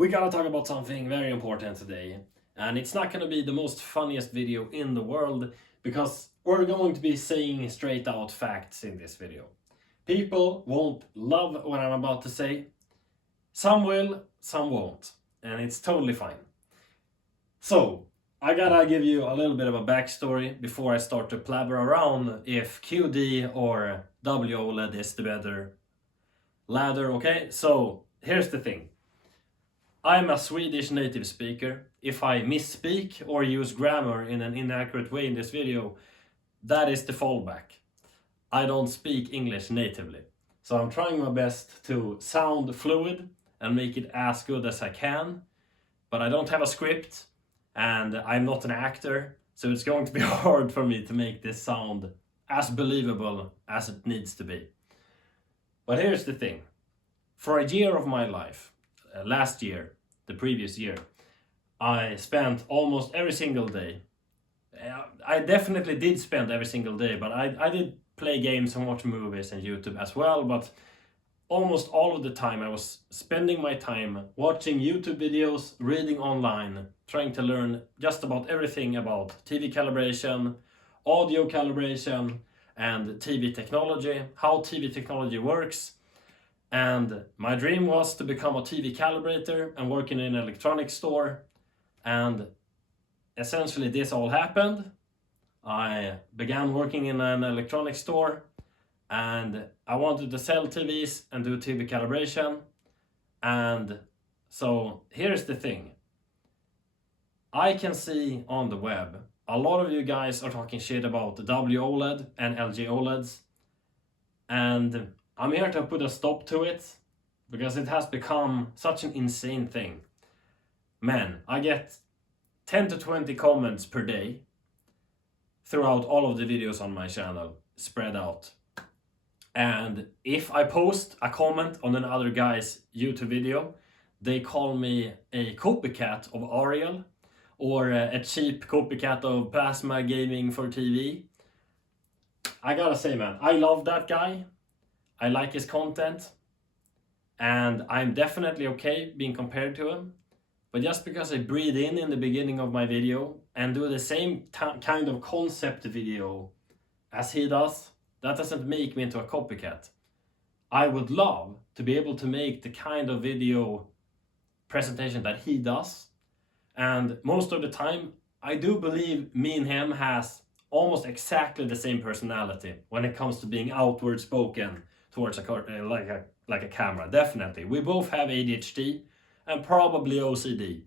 We gotta talk about something very important today, and it's not gonna be the most funniest video in the world because we're going to be saying straight out facts in this video. People won't love what I'm about to say. Some will, some won't, and it's totally fine. So, I gotta give you a little bit of a backstory before I start to blabber around if QD or OLED is the better ladder, okay? So, here's the thing. I'm a Swedish native speaker. If I misspeak or use grammar in an inaccurate way in this video, that is the fallback. I don't speak English natively. So I'm trying my best to sound fluid and make it as good as I can. But I don't have a script and I'm not an actor. So it's going to be hard for me to make this sound as believable as it needs to be. But here's the thing. For a year of my life, last year, the previous year, I spent almost every single day. I definitely did spend every single day, but I did play games and watch movies and YouTube as well, but almost all of the time I was spending my time watching YouTube videos, reading online, trying to learn just about everything about TV calibration, audio calibration, and TV technology, how TV technology works. And my dream was to become a TV calibrator and work in an electronics store. And essentially this all happened. I began working in an electronics store and I wanted to sell TVs and do TV calibration. And so here's the thing. I can see on the web, a lot of you guys are talking shit about the OLED and LG OLEDs. And I'm here to put a stop to it, because it has become such an insane thing. Man, I get 10 to 20 comments per day throughout all of the videos on my channel, spread out. And if I post a comment on another guy's YouTube video, they call me a copycat of Ariel, or a cheap copycat of plasma gaming for TV. I gotta say, man, I love that guy. I like his content, and I'm definitely okay being compared to him. But just because I breathe in the beginning of my video and do the same kind of concept video as he does, that doesn't make me into a copycat. I would love to be able to make the kind of video presentation that he does. And most of the time, I do believe me and him has almost exactly the same personality when it comes to being outward spoken towards like a camera. Definitely. We both have ADHD and probably OCD.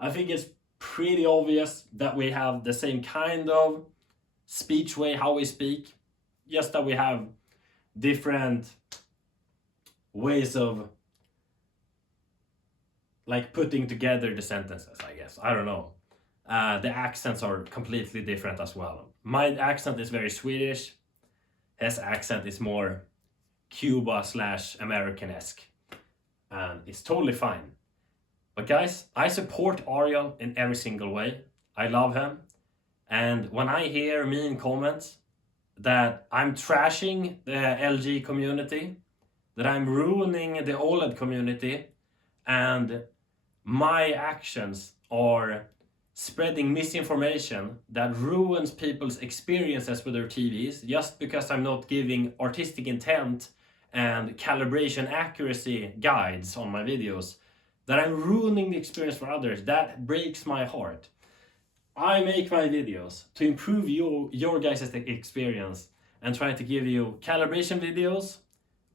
I think it's pretty obvious that we have the same kind of speech way, how we speak, just that we have different ways of like putting together the sentences, I guess. I don't know. The accents are completely different as well. My accent is very Swedish. His accent is more Cuba/American-esque, and it's totally fine. But guys, I support Ariel in every single way. I love him, and when I hear mean comments that I'm trashing the LG community, that I'm ruining the OLED community, and my actions are spreading misinformation that ruins people's experiences with their TVs just because I'm not giving artistic intent and calibration accuracy guides on my videos, that I'm ruining the experience for others, that breaks my heart. I make my videos to improve your guys' experience and try to give you calibration videos,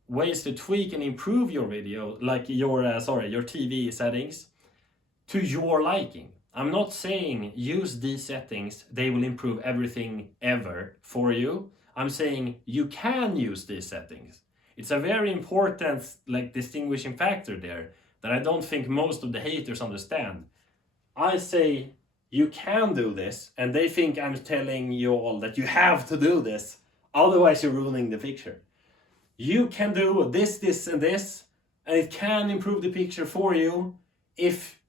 ways to tweak and improve your video, like your TV settings, to your liking. I'm not saying use these settings, they will improve everything ever for you. I'm saying you can use these settings. It's a very important distinguishing factor there that I don't think most of the haters understand. I say you can do this, and they think I'm telling you all that you have to do this, otherwise you're ruining the picture. You can do this, this, and this, and it can improve the picture for you if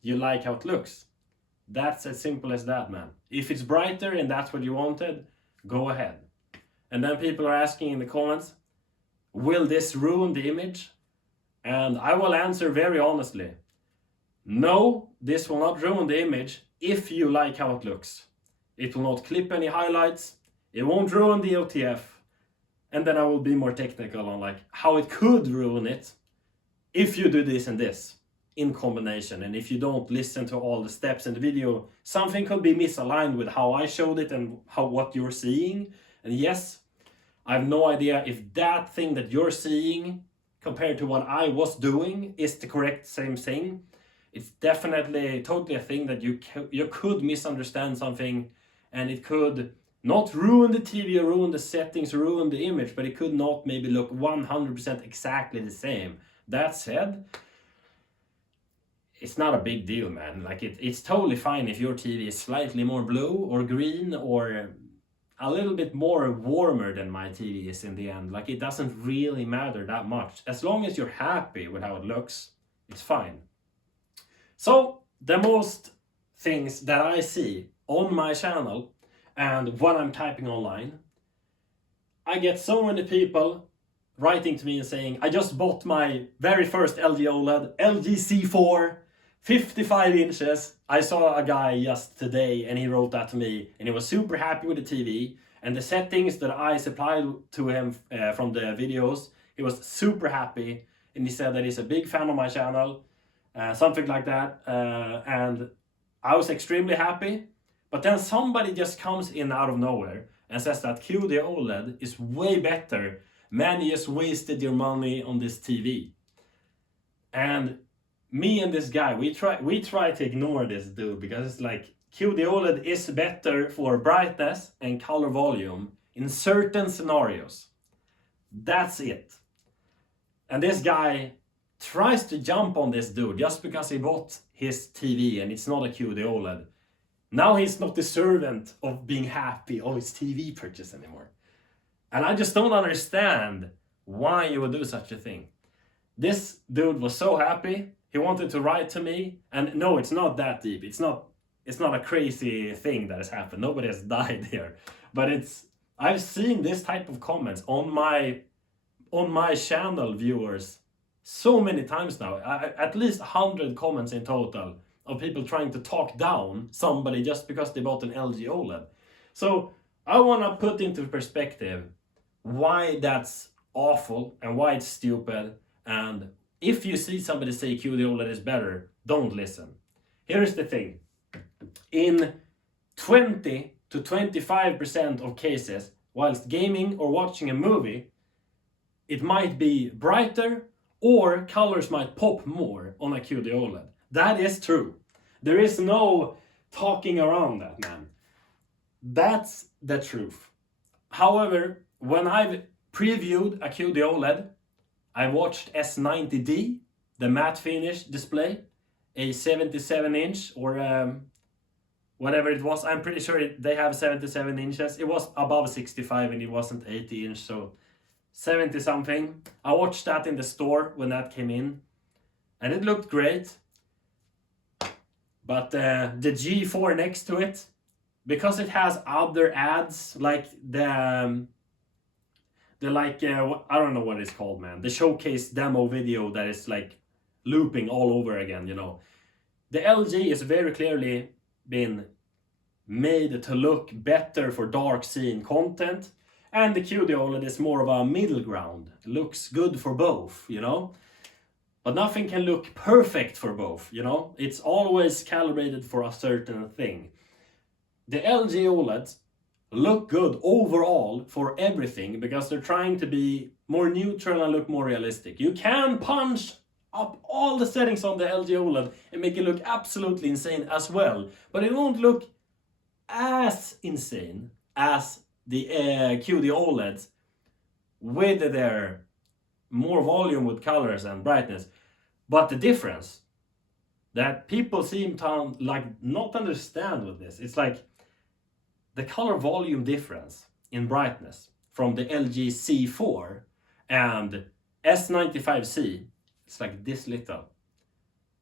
you like how it looks. That's as simple as that, man. If it's brighter and that's what you wanted, go ahead. And then people are asking in the comments, will this ruin the image? And I will answer very honestly. No, this will not ruin the image if you like how it looks. It will not clip any highlights, it won't ruin the OTF, and then I will be more technical on like how it could ruin it if you do this and this in combination, and if you don't listen to all the steps in the video, something could be misaligned with how I showed it and what you're seeing. And yes, I have no idea if that thing that you're seeing compared to what I was doing is the correct same thing. It's definitely totally a thing that you could misunderstand something, and it could not ruin the TV or ruin the settings or ruin the image, but it could not maybe look 100% exactly the same. That said, it's not a big deal, man. Like it's totally fine if your TV is slightly more blue or green or a little bit more warmer than my TV is in the end. Like it doesn't really matter that much. As long as you're happy with how it looks, it's fine. So the most things that I see on my channel and when I'm typing online, I get so many people writing to me and saying, I just bought my very first LG OLED, LG C4, 55 inches. I saw a guy just today and he wrote that to me and he was super happy with the TV and the settings that I supplied to him from the videos. He was super happy and he said that he's a big fan of my channel, something like that. And I was extremely happy. But then somebody just comes in out of nowhere and says that QD-OLED is way better. Man, you just wasted your money on this TV. And me and this guy, we try to ignore this dude because it's like QD-OLED is better for brightness and color volume in certain scenarios. That's it. And this guy tries to jump on this dude just because he bought his TV and it's not a QD-OLED. Now he's not the servant of being happy of his TV purchase anymore. And I just don't understand why you would do such a thing. This dude was so happy, he wanted to write to me, and no, it's not that deep. It's not a crazy thing that has happened. Nobody has died here. But I've seen this type of comments on my channel viewers so many times now. At least 100 comments in total of people trying to talk down somebody just because they bought an LG OLED. So I want to put into perspective why that's awful and why it's stupid. And if you see somebody say QD-OLED is better, don't listen. Here's the thing. In 20 to 25% of cases, whilst gaming or watching a movie, it might be brighter or colors might pop more on a QD-OLED. That is true. There is no talking around that, man. That's the truth. However, when I've previewed a QD-OLED, I watched S90D, the matte finish display, a 77-inch or whatever it was. I'm pretty sure they have 77 inches. It was above 65 and it wasn't 80 inch, so 70 something. I watched that in the store when that came in and it looked great. But the G4 next to it, because it has other ads like I don't know what it's called, man. The showcase demo video that is like looping all over again, you know. The LG is very clearly been made to look better for dark scene content, and the QD-OLED is more of a middle ground. It looks good for both, you know. But nothing can look perfect for both, you know. It's always calibrated for a certain thing. The LG OLEDs look good overall for everything because they're trying to be more neutral and look more realistic. You can punch up all the settings on the LG OLED and make it look absolutely insane as well, but it won't look as insane as the QD-OLEDs with their more volume with colors and brightness. But the difference that people seem to like not understand with this, it's like the color volume difference in brightness from the LG C4 and S95C, it's like this little.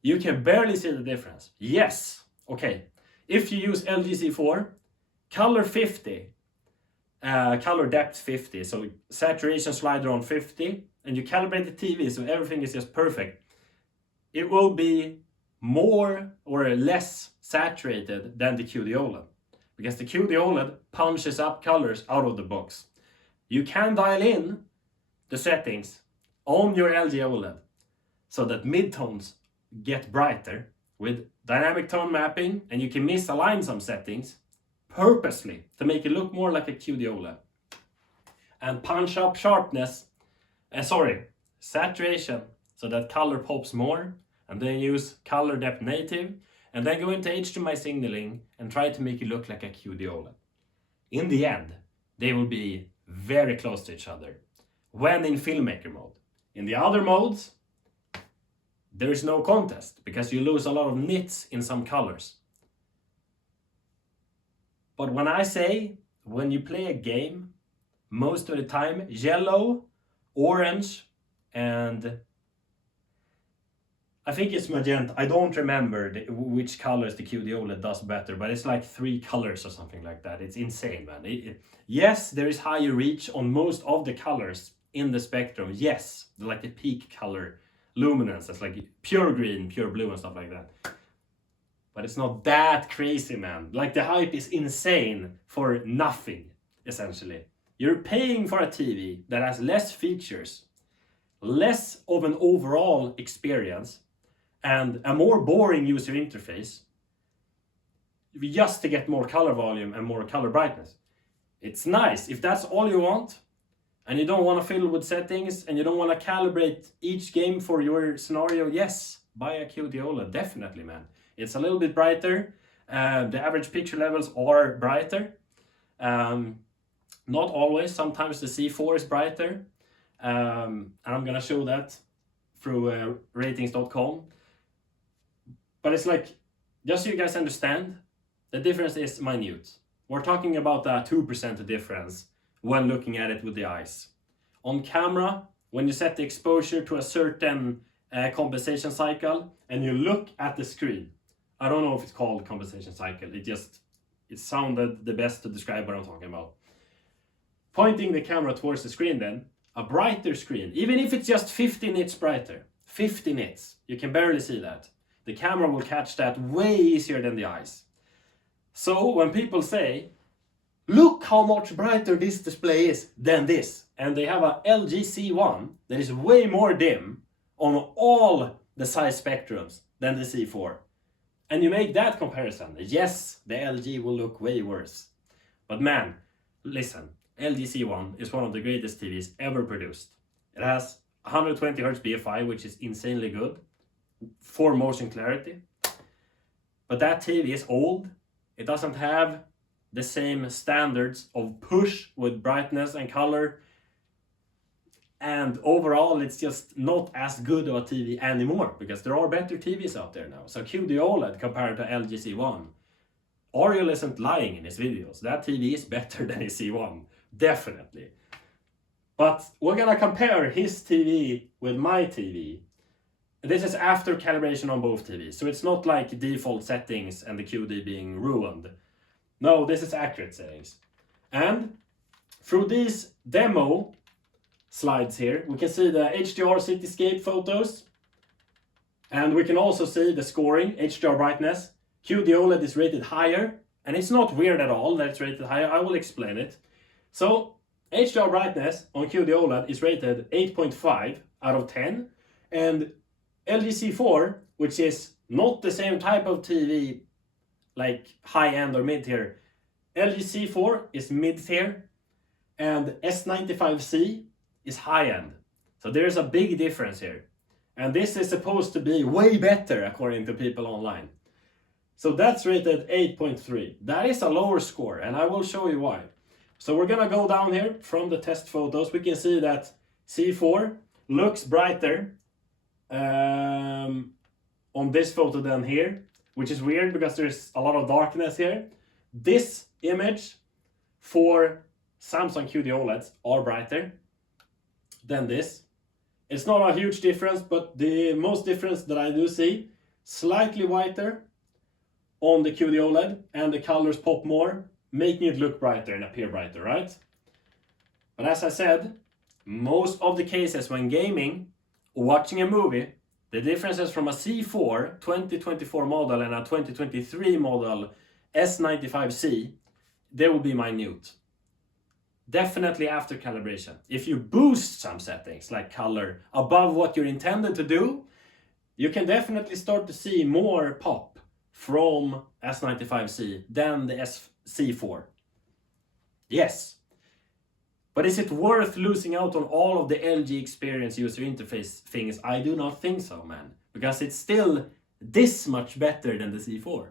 You can barely see the difference. Yes, okay. If you use LG C4, color 50, color depth 50, so saturation slider on 50, and you calibrate the TV so everything is just perfect, it will be more or less saturated than the QD-OLED. Because the QD-OLED punches up colors out of the box. You can dial in the settings on your LG OLED so that midtones get brighter with dynamic tone mapping, and you can misalign some settings purposely to make it look more like a QD-OLED. And punch up saturation so that color pops more, and then use color depth native, and then go into HDMI signaling and try to make it look like a QD-OLED. In the end, they will be very close to each other when in filmmaker mode. In the other modes, there is no contest because you lose a lot of nits in some colors. But when you play a game, most of the time, yellow, orange, and I think it's magenta. I don't remember which colors the QD-OLED does better, but it's like 3 colors or something like that. It's insane, man. Yes, there is higher reach on most of the colors in the spectrum. Yes, like the peak color luminance. It's like pure green, pure blue and stuff like that. But it's not that crazy, man. Like the hype is insane for nothing, essentially. You're paying for a TV that has less features, less of an overall experience, and a more boring user interface just to get more color volume and more color brightness. It's nice if that's all you want and you don't want to fiddle with settings and you don't want to calibrate each game for your scenario. Yes, buy a QD-OLED, definitely, man. It's a little bit brighter. The average picture levels are brighter. Not always. Sometimes the C4 is brighter. And I'm gonna show that through ratings.com. But it's like, just so you guys understand, the difference is minute. We're talking about a 2% difference when looking at it with the eyes. On camera, when you set the exposure to a certain compensation cycle and you look at the screen, I don't know if it's called compensation cycle, it sounded the best to describe what I'm talking about. Pointing the camera towards the screen then, a brighter screen, even if it's just 50 nits brighter, 50 nits, you can barely see that. The camera will catch that way easier than the eyes. So when people say, look how much brighter this display is than this, and they have a LG C1 that is way more dim on all the size spectrums than the C4, and you make that comparison, yes, the LG will look way worse. But man, listen, LG C1 is one of the greatest TVs ever produced. It has 120Hz BFI, which is insanely good for motion clarity. But that TV is old. It doesn't have the same standards of push with brightness and color. And overall, it's just not as good of a TV anymore because there are better TVs out there now. So QD-OLED compared to LG C1. Ariel isn't lying in his videos. That TV is better than his C1. Definitely. But we're gonna compare his TV with my TV. This is after calibration on both TVs. So it's not like default settings and the QD being ruined. No, this is accurate settings. And through these demo slides here, we can see the HDR cityscape photos. And we can also see the scoring, HDR brightness. QD-OLED is rated higher. And it's not weird at all that it's rated higher. I will explain it. So HDR brightness on QD-OLED is rated 8.5 out of 10. And LG C4, which is not the same type of TV like high-end or mid-tier. LG C4 is mid-tier and S95C is high-end. So there's a big difference here. And this is supposed to be way better according to people online. So that's rated 8.3. That is a lower score and I will show you why. So we're gonna go down here from the test photos. We can see that C4 looks brighter on this photo than here, which is weird because there's a lot of darkness here. This image for Samsung QD-OLEDs are brighter than this. It's not a huge difference, but the most difference that I do see, slightly whiter on the QD-OLED and the colors pop more, making it look brighter and appear brighter, right? But as I said, most of the cases when gaming or watching a movie, The differences from a C4 2024 model and a 2023 model S95C, they will be minute. Definitely after calibration. If you boost some settings like color above what you're intended to do, you can definitely start to see more pop from S95C than the C4. Yes. But is it worth losing out on all of the LG experience user interface things? I do not think so, man. Because it's still this much better than the C4.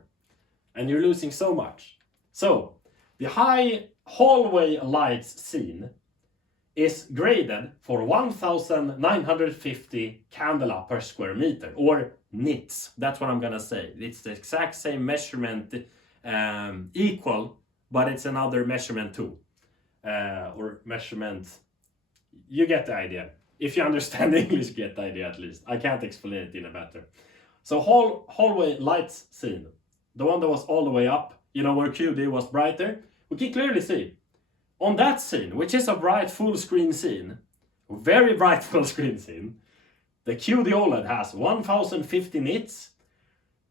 And you're losing so much. So, the high hallway lights scene is graded for 1950 candela per square meter, or nits. That's what I'm gonna say. It's the exact same measurement, equal, but it's another measurement tool. Or measurement. You get the idea. If you understand English, you get the idea at least. I can't explain it in a better. So hallway lights scene, the one that was all the way up, you know, where QD was brighter, we can clearly see on that scene, which is a bright full screen scene, very bright full screen scene, the QD-OLED has 1050 nits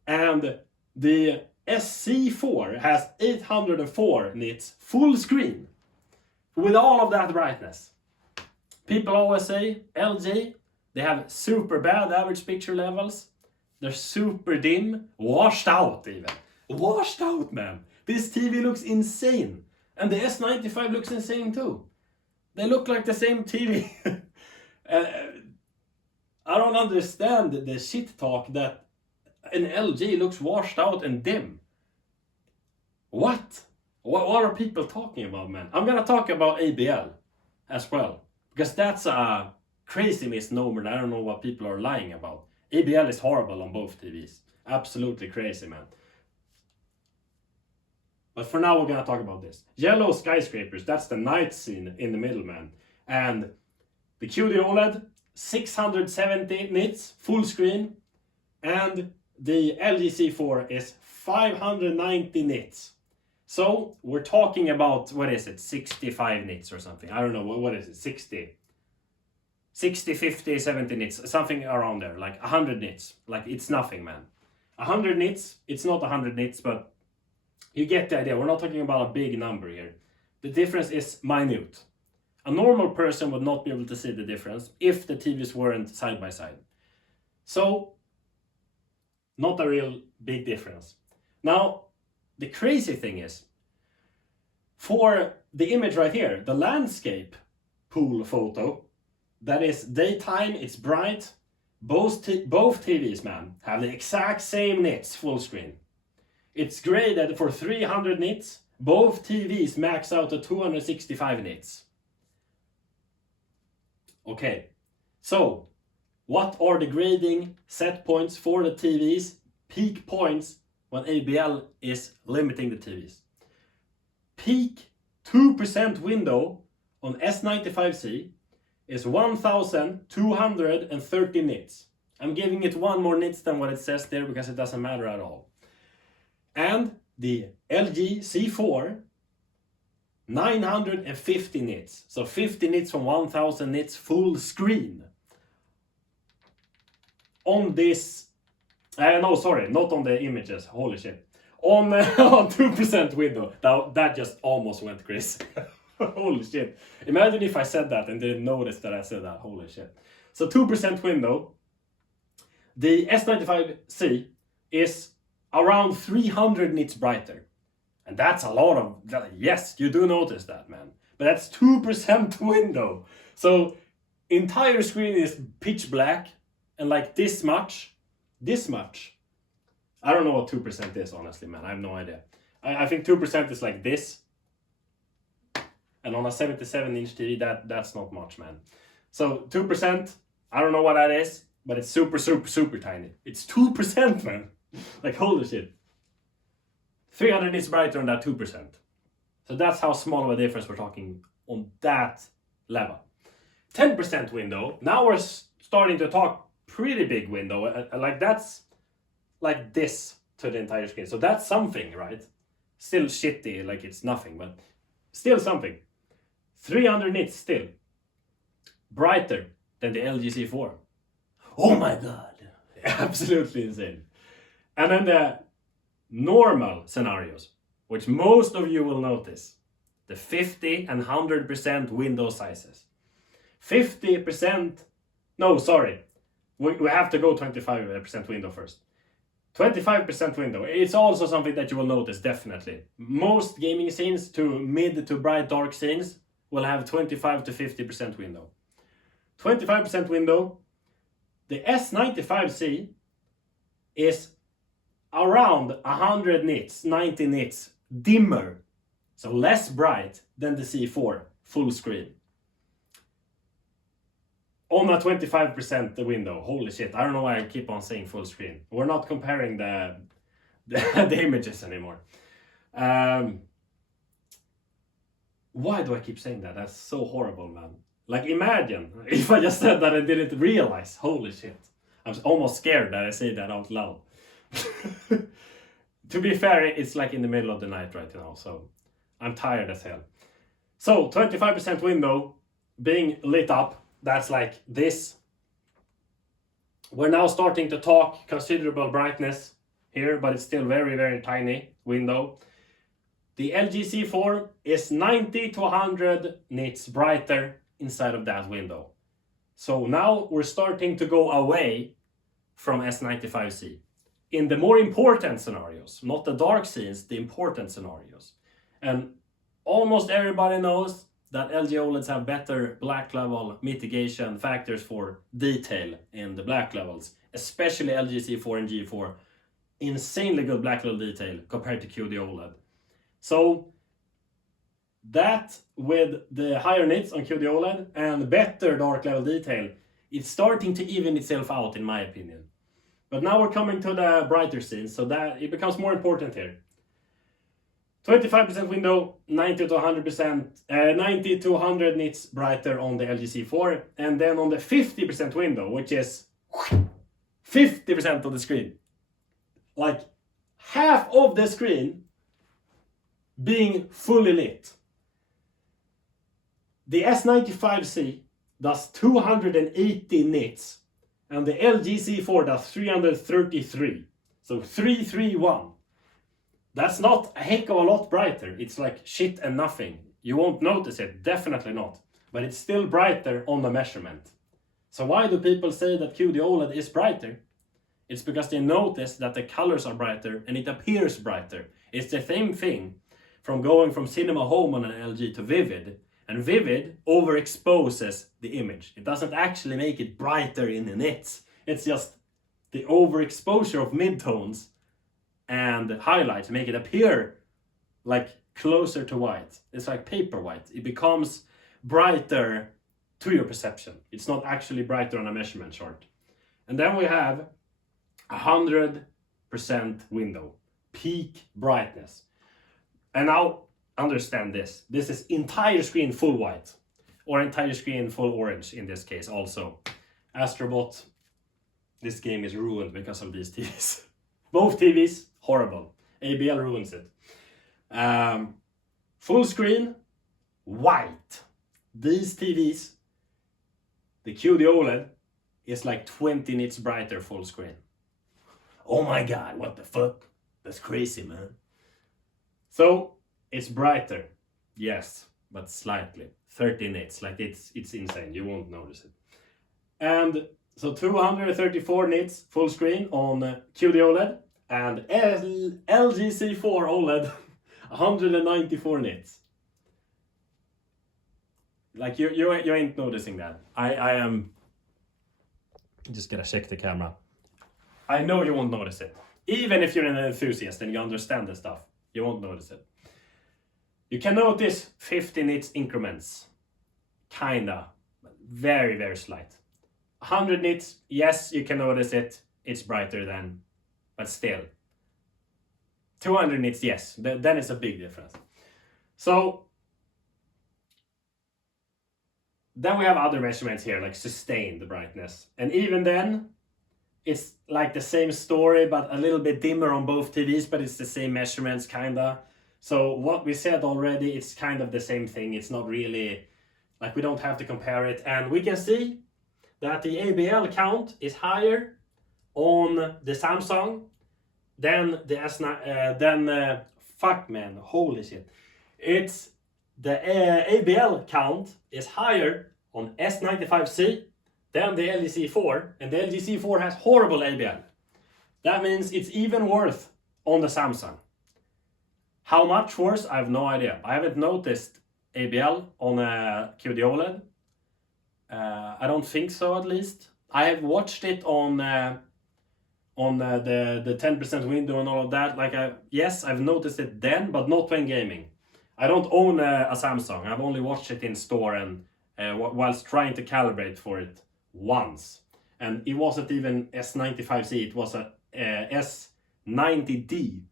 and the SC4 has 804 nits full screen with all of that brightness. People always say LG, they have super bad average picture levels. They're super dim, washed out even. Washed out, man. This TV looks insane. And the S95 looks insane too. They look like the same TV. I don't understand the shit talk that an LG looks washed out and dim. What? What are people talking about, man? I'm gonna talk about ABL as well. Because that's a crazy misnomer that I don't know what people are lying about. ABL is horrible on both TVs. Absolutely crazy, man. But for now, we're gonna talk about this. Yellow skyscrapers, that's the night scene in the middle, man. And the QD-OLED, 670 nits, full screen. And the LG C4 is 590 nits. So we're talking about, what is it, 65 nits or something. I don't know, what is it, 60, 50, 70 nits, something around there, like 100 nits. Like, it's nothing, man. 100 nits, it's not 100 nits, but you get the idea. We're not talking about a big number here. The difference is minute. A normal person would not be able to see the difference if the TVs weren't side by side. So, not a real big difference. Now, the crazy thing is, for the image right here, the landscape pool photo, that is daytime, it's bright, both TVs, man, have the exact same nits full screen. It's graded for 300 nits, both TVs max out at 265 nits. Okay, so what are the grading set points for the TVs, peak points when ABL is limiting the TVs? Peak 2% window on S95C is 1230 nits. I'm giving it one more nits than what it says there because it doesn't matter at all. And the LG C4, 950 nits. So 50 nits from 1000 nits full screen. On this, no, sorry, not on the images, holy shit. On 2% window, that just almost went crazy. Holy shit. Imagine if I said that and didn't notice that I said that, holy shit. So 2% window, the S95C is around 300 nits brighter. And that's a lot of, yes, you do notice that, man. But that's 2% window. So entire screen is pitch black and like this much. I don't know what 2% is, honestly, man. I have no idea. I think 2% is like this. And on a 77-inch TV, that's not much, man. So 2%, I don't know what that is, but it's super, super, super tiny. It's 2%, man. Like, holy shit. 300 nits brighter on that 2%. So that's how small of a difference we're talking on that level. 10% window, now we're starting to talk pretty big window. Like, that's like this to the entire screen. So that's something, right? Still shitty, like it's nothing, but still something. 300 nits still. Brighter than the LG C4. Oh my god. Absolutely insane. And then the normal scenarios, which most of you will notice, the 50 and 100% window sizes. 50%, no, sorry, we have to go 25% window first. 25% window, it's also something that you will notice, definitely. Most gaming scenes to mid to bright dark scenes will have 25 to 50% window. 25% window, the S95C is around 100 nits, 90 nits dimmer, so less bright than the C4 full screen. On a 25% window, holy shit, I don't know why I keep on saying full screen. We're not comparing the images anymore. Why do I keep saying that? That's so horrible, man. Like, imagine if I just said that I didn't realize. Holy shit. I was almost scared that I say that out loud. To be fair, it's like in the middle of the night right now, so I'm tired as hell. So 25% window being lit up, that's like this. We're now starting to talk considerable brightness here, but it's still very, very tiny window. The LG C4 is 90 to 100 nits brighter inside of that window. So now we're starting to go away from S95C. In the more important scenarios, not the dark scenes, the important scenarios. And almost everybody knows that LG OLEDs have better black level mitigation factors for detail in the black levels, especially LG C4 and G4. Insanely good black level detail compared to QD-OLED. So that with the higher nits on QD-OLED and better dark level detail, it's starting to even itself out in my opinion. But now we're coming to the brighter scenes, so that it becomes more important here. 25% window, 90 to 100 nits brighter on the LG C4, and then on the 50% window, which is 50% of the screen, like half of the screen being fully lit. The S95C does 280 nits and the LG C4 does 333. So 331. That's not a heck of a lot brighter. It's like shit and nothing. You won't notice it, definitely not. But it's still brighter on the measurement. So why do people say that QD-OLED is brighter? It's because they notice that the colors are brighter and it appears brighter. It's the same thing from going from Cinema Home on an LG to Vivid. And Vivid overexposes the image. It doesn't actually make it brighter in the nits. It's just the overexposure of midtones and highlights make it appear like closer to white. It's like paper white. It becomes brighter to your perception. It's not actually brighter on a measurement chart. And then we have 100% window, peak brightness. And now understand this. This is entire screen full white, or entire screen full orange in this case also. Astrobot, this game is ruined because of these TVs. Both TVs, horrible. ABL ruins it. Full screen, white. These TVs, the QD-OLED, is like 20 nits brighter full screen. Oh my god, what the fuck? That's crazy, man. So, it's brighter, yes, but slightly. 30 nits, like it's insane, you won't notice it. And so 234 nits full screen on QD-OLED and LG C4 OLED 194 nits. Like you ain't noticing that. I am just gonna check the camera. I know you won't notice it. Even if you're an enthusiast and you understand the stuff, you won't notice it. You can notice 50 nits increments. Kinda. Very, very slight. 100 nits, yes, you can notice it. It's brighter then, but still. 200 nits, yes, then it's a big difference. So, then we have other measurements here, like sustain the brightness. And even then, it's like the same story, but a little bit dimmer on both TVs, but it's the same measurements, kinda. So what we said already, it's kind of the same thing. It's not really, like we don't have to compare it. And we can see that the ABL count is higher on the Samsung, then the S9, fuck man, holy shit. It's the ABL count is higher on S95C than the LG C4, and the LG C4 has horrible ABL. That means it's even worse on the Samsung. How much worse? I have no idea. I haven't noticed ABL on a QD-OLED. I don't think so, at least. I have watched it on the 10% window and all of that. Like, yes, I've noticed it then, but not when gaming. I don't own a Samsung. I've only watched it in store and whilst trying to calibrate for it once. And it wasn't even S95C, it was a S90D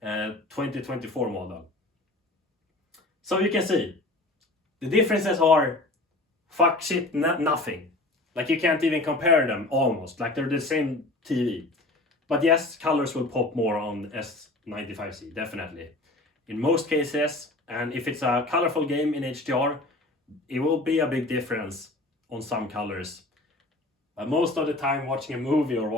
2024 model. So you can see, the differences are fuck shit nothing. Like, you can't even compare them almost, like they're the same TV. But yes, colors will pop more on S95C, definitely. In most cases, and if it's a colorful game in HDR, it will be a big difference on some colors. But most of the time watching a movie or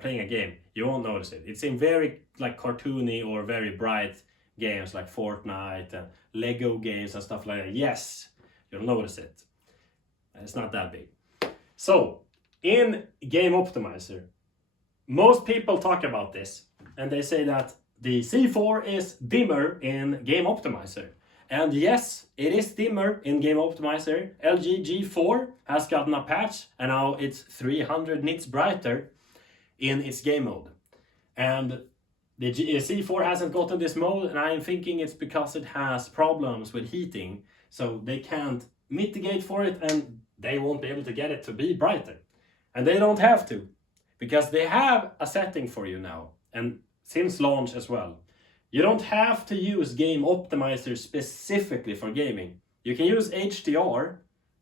playing a game, you won't notice it. It's in very like cartoony or very bright games like Fortnite and Lego games and stuff like that. Yes, you'll notice it. It's not that big. So, in Game Optimizer, most people talk about this and they say that the C4 is dimmer in Game Optimizer. And yes, it is dimmer in Game Optimizer. LG G4 has gotten a patch and now it's 300 nits brighter in its game mode. And the C4 hasn't gotten this mode, and I'm thinking it's because it has problems with heating. So they can't mitigate for it and they won't be able to get it to be brighter. And they don't have to, because they have a setting for you now, and since launch as well. You don't have to use Game Optimizer specifically for gaming. You can use HDR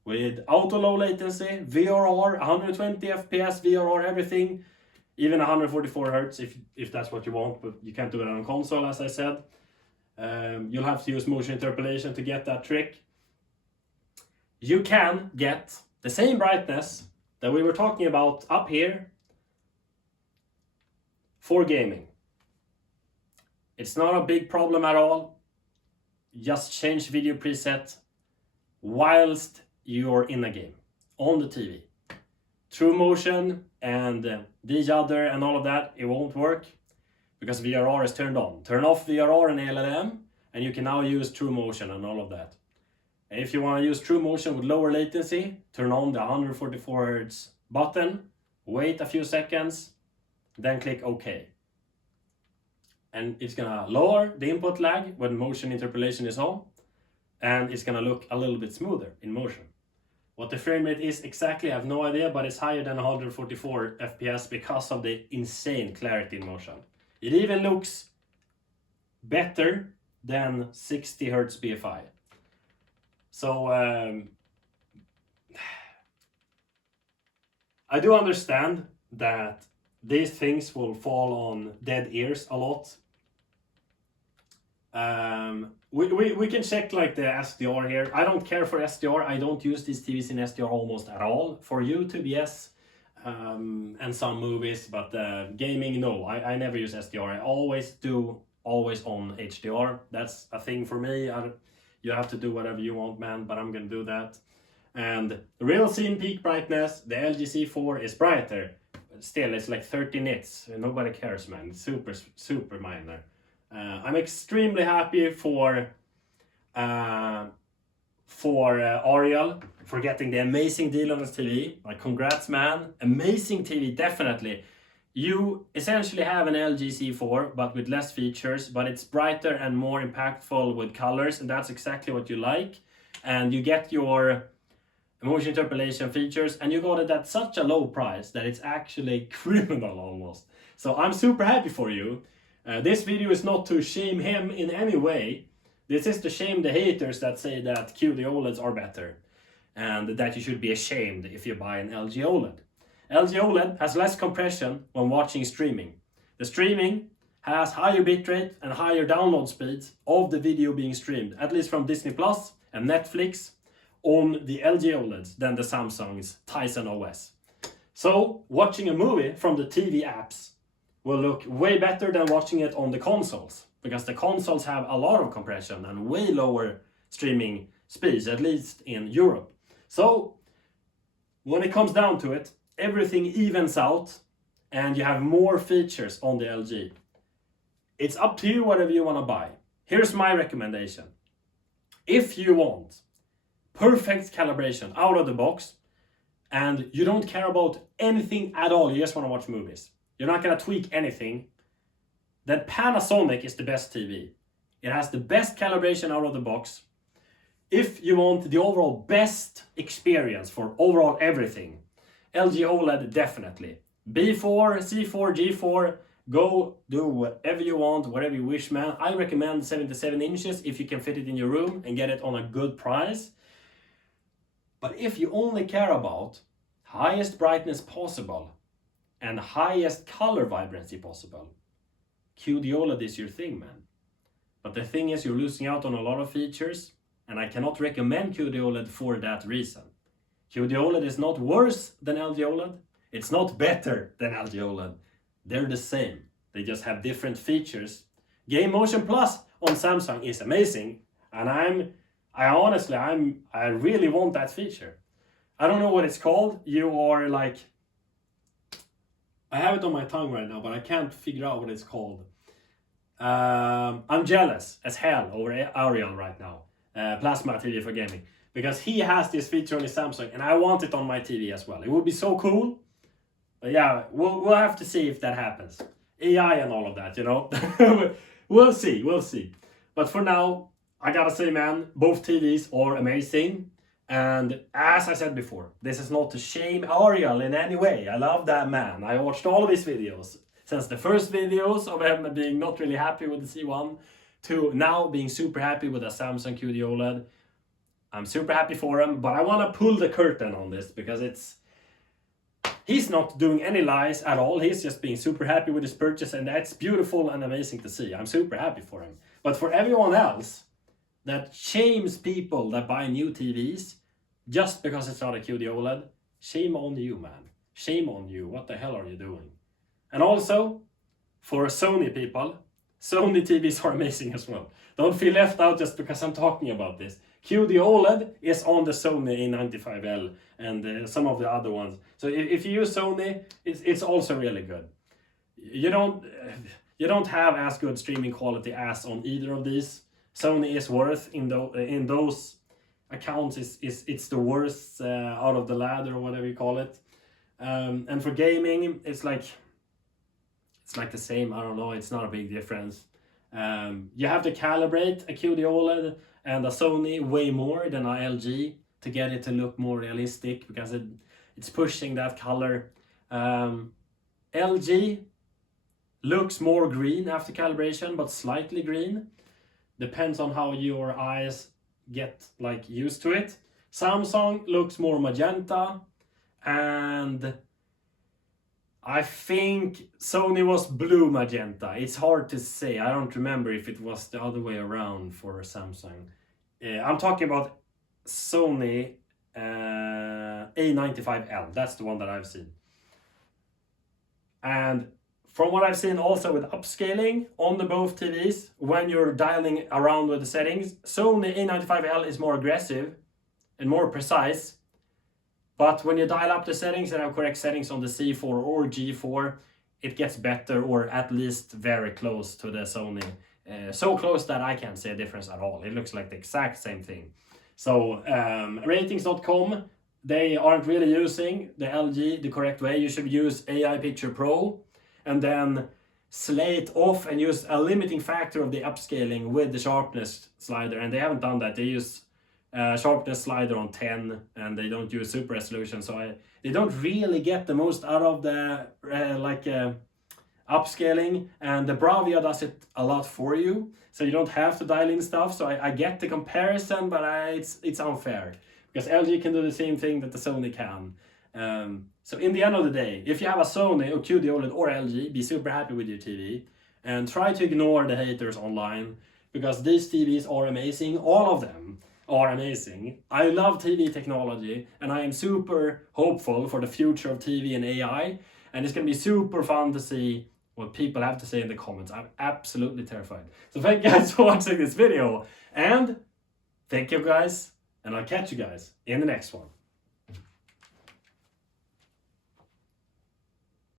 with auto low latency, VRR, 120 FPS, VRR, everything, even 144 Hz if that's what you want, but you can't do it on console, as I said. You'll have to use motion interpolation to get that trick. You can get the same brightness that we were talking about up here for gaming. It's not a big problem at all. Just change video preset whilst you're in a game on the TV. True motion and the other and all of that, it won't work because VRR is turned on. Turn off VRR and LLM and you can now use true motion and all of that. And if you want to use true motion with lower latency, turn on the 144 Hz button, wait a few seconds, then click OK. And it's gonna lower the input lag when motion interpolation is on, and it's gonna look a little bit smoother in motion. What the frame rate is exactly, I have no idea, but it's higher than 144 FPS because of the insane clarity in motion. It even looks better than 60 Hz BFI. So I do understand that these things will fall on dead ears a lot. We can check like the SDR here. I don't care for SDR. I don't use these TVs in SDR almost at all. For YouTube, yes, and some movies, but gaming, no. I never use SDR. I always on HDR. That's a thing for me. You have to do whatever you want, man, but I'm gonna do that. And the real scene peak brightness, the LG C4 is brighter. Still, it's like 30 nits. Nobody cares, man. It's super minor. I'm extremely happy for Ariel for getting the amazing deal on his TV. Like, congrats, man. Amazing TV, definitely. You essentially have an LG C4, but with less features, but it's brighter and more impactful with colors, and that's exactly what you like. And you get your motion interpolation features, and you got it at such a low price that it's actually criminal almost. So I'm super happy for you. This video is not to shame him in any way. This is to shame the haters that say that QD-OLEDs are better and that you should be ashamed if you buy an LG OLED. LG OLED has less compression when watching streaming. The streaming has higher bitrate and higher download speeds of the video being streamed, at least from Disney Plus and Netflix, on the LG OLEDs than the Samsung's Tizen OS. So watching a movie from the TV apps will look way better than watching it on the consoles, because the consoles have a lot of compression and way lower streaming speeds, at least in Europe. So when it comes down to it, everything evens out and you have more features on the LG. It's up to you whatever you want to buy. Here's my recommendation. If you want perfect calibration out of the box and you don't care about anything at all, you just want to watch movies, you're not going to tweak anything, then Panasonic is the best TV. It has the best calibration out of the box. If you want the overall best experience for overall everything, LG OLED definitely. B4, C4, G4, go do whatever you want, whatever you wish, man. I recommend 77 inches if you can fit it in your room and get it on a good price. But if you only care about highest brightness possible and highest color vibrancy possible, QD-OLED is your thing, man. But the thing is, you're losing out on a lot of features, and I cannot recommend QD-OLED for that reason. QD-OLED is not worse than LG OLED. It's not better than LG OLED. They're the same. They just have different features. Game Motion Plus on Samsung is amazing, and I really want that feature. I don't know what it's called. I have it on my tongue right now, but I can't figure out what it's called. I'm jealous as hell over Ariel right now. Plasma TV for gaming, because he has this feature on his Samsung and I want it on my TV as well. It would be so cool. But yeah, we'll have to see if that happens. AI and all of that, you know. we'll see. But for now, I gotta say, man, both TVs are amazing. And as I said before, this is not to shame Ariel in any way. I love that man. I watched all of his videos. Since the first videos of him being not really happy with the C1 to now being super happy with a Samsung QD-OLED. I'm super happy for him, but I want to pull the curtain on this because he's not doing any lies at all. He's just being super happy with his purchase, and that's beautiful and amazing to see. I'm super happy for him. But for everyone else that shames people that buy new TVs just because it's not a QD-OLED, shame on you, man. Shame on you. What the hell are you doing? And also, for Sony people, Sony TVs are amazing as well. Don't feel left out just because I'm talking about this. QD-OLED is on the Sony A95L and some of the other ones. So if you use Sony, it's also really good. You don't have as good streaming quality as on either of these. Sony is worth in those accounts it's the worst out of the ladder or whatever you call it. And for gaming, it's like the same. I don't know, it's not a big difference. You have to calibrate a QD-OLED and a Sony way more than a LG to get it to look more realistic, because it's pushing that color. LG looks more green after calibration, but slightly green. Depends on how your eyes get used to it. Samsung looks more magenta, and I think Sony was blue magenta. It's hard to say. I don't remember if it was the other way around for Samsung. I'm talking about Sony A95L. That's the one that I've seen. And from what I've seen also with upscaling on the both TVs, when you're dialing around with the settings, Sony A95L is more aggressive and more precise. But when you dial up the settings and have correct settings on the C4 or G4, it gets better, or at least very close to the Sony. So close that I can't see a difference at all. It looks like the exact same thing. So ratings.com, they aren't really using the LG the correct way. You should use AI Picture Pro and then slate off and use a limiting factor of the upscaling with the sharpness slider. And they haven't done that. They use sharpness slider on 10 and they don't use super resolution, so they don't really get the most out of the upscaling, and the Bravia does it a lot for you, so you don't have to dial in stuff. So I get the comparison, but it's unfair because LG can do the same thing that the Sony can. So in the end of the day, if you have a Sony or QD-OLED or LG, be super happy with your TV and try to ignore the haters online, because these TVs are amazing, all of them. are amazing. I love TV technology, and I am super hopeful for the future of TV and AI, and it's gonna be super fun to see what people have to say in the comments. I'm absolutely terrified. So thank you guys for watching this video, and thank you guys, and I'll catch you guys in the next one.